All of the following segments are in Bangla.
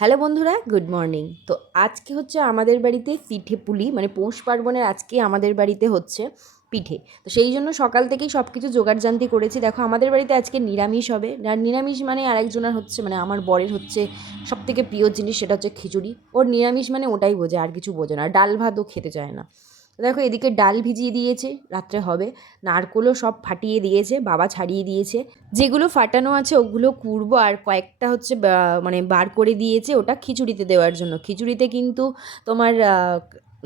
হ্যালো বন্ধুরা, গুড মর্নিং। তো আজকে হচ্ছে আমাদের বাড়িতে পিঠে পুলি, মানে পৌষ পার্বণের আজকে আমাদের বাড়িতে হচ্ছে পিঠে। তো সেই জন্য সকাল থেকেই সব কিছু জোগাড়জান্তি করেছি। দেখো, আমাদের বাড়িতে আজকে নিরামিষ হবে। আর নিরামিষ মানে আরেকজনের হচ্ছে, মানে আমার বরের হচ্ছে সবথেকে প্রিয় জিনিস, সেটা হচ্ছে খিচুড়ি। ওর নিরামিষ মানে ওটাই বোঝে, আর কিছু বোঝে না। আর ডাল ভাতও খেতে চায় না। দেখো, এদিকে ডাল ভিজিয়ে দিয়েছে, রাত্রে হবে। নারকোলও সব ফাটিয়ে দিয়েছে, বাবা ছাড়িয়ে দিয়েছে। যেগুলো ফাটানো আছে ওগুলো কুড়বো, আর কয়েকটা হচ্ছে মানে বার করে দিয়েছে ওটা খিচুড়িতে দেওয়ার জন্য। খিচুড়িতে কিন্তু তোমার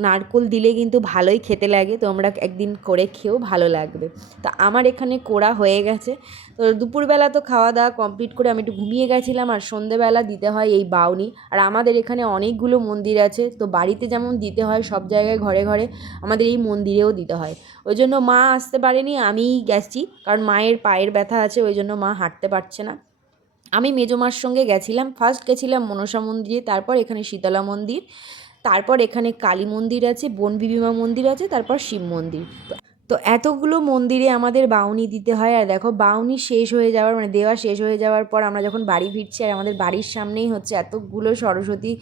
নারকোল দিলে কিন্তু ভালোই খেতে লাগে, তোমরা একদিন করে খেয়েও ভালো লাগবে। তো আমার এখানে কোড়া হয়ে গেছে। তো দুপুরবেলা তো খাওয়া দাওয়া কমপ্লিট করে আমি একটু ঘুমিয়ে গেছিলাম, আর সন্ধেবেলা দিতে হয় এই বাউনি। আর আমাদের এখানে অনেকগুলো মন্দির আছে, তো বাড়িতে যেমন দিতে হয় সব জায়গায় ঘরে ঘরে, আমাদের এই মন্দিরেও দিতে হয়। ওই জন্য মা আসতে পারেনি, আমিই গেছি, কারণ মায়ের পায়ের ব্যথা আছে, ওই জন্য মা হাঁটতে পারছে না। আমি মেজো মার সঙ্গে গেছিলাম। ফার্স্ট গেছিলাম মনসা মন্দিরে, তারপর এখানে শীতলা মন্দির, তারপর এখানে কালী মন্দির আছে, বনবিবিমা মন্দির আছে, তারপর শিব মন্দির। তো এতগুলো মন্দিরে আমাদের বাউনি দিতে হয়। আর দেখো, বাউনি শেষ হয়ে যাওয়ার, মানে দেওয়া শেষ হয়ে যাওয়ার পর আমরা যখন বাড়ি ফিরছি, আর আমাদের বাড়ির সামনেই হচ্ছে এতগুলো সরস্বতী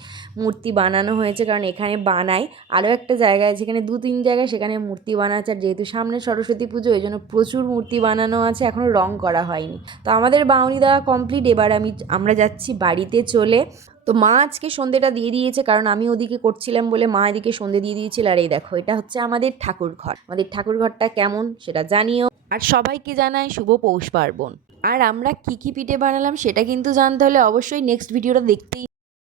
মূর্তি বানানো হয়েছে, কারণ এখানে বানায়। আরও একটা জায়গা আছে, এখানে 2-3 জায়গায় সেখানে মূর্তি বানাচ্ছে। আর যেহেতু সামনে সরস্বতী পুজো, ওই জন্য প্রচুর মূর্তি বানানো আছে, এখনও রং করা হয়নি। তো আমাদের বাউনি দেওয়া কমপ্লিট। এবার আমরা যাচ্ছি বাড়িতে চলে। তো মা আজকে সন্ধেটা দিয়ে দিয়েছে, কারণ আমি ওদিকে করছিলাম বলে মা এদিকে সন্ধে দিয়ে দিয়েছিল। আর এই দেখো, এটা হচ্ছে আমাদের ঠাকুর ঘর। আমাদের ঠাকুর ঘরটা কেমন সেটা জানিও, আর সবাইকে জানাই শুভ পৌষ পার্বণ। আর আমরা কী কী পিঠে বানালাম সেটা কিন্তু জানতে হলে অবশ্যই নেক্সট ভিডিওটা দেখতেই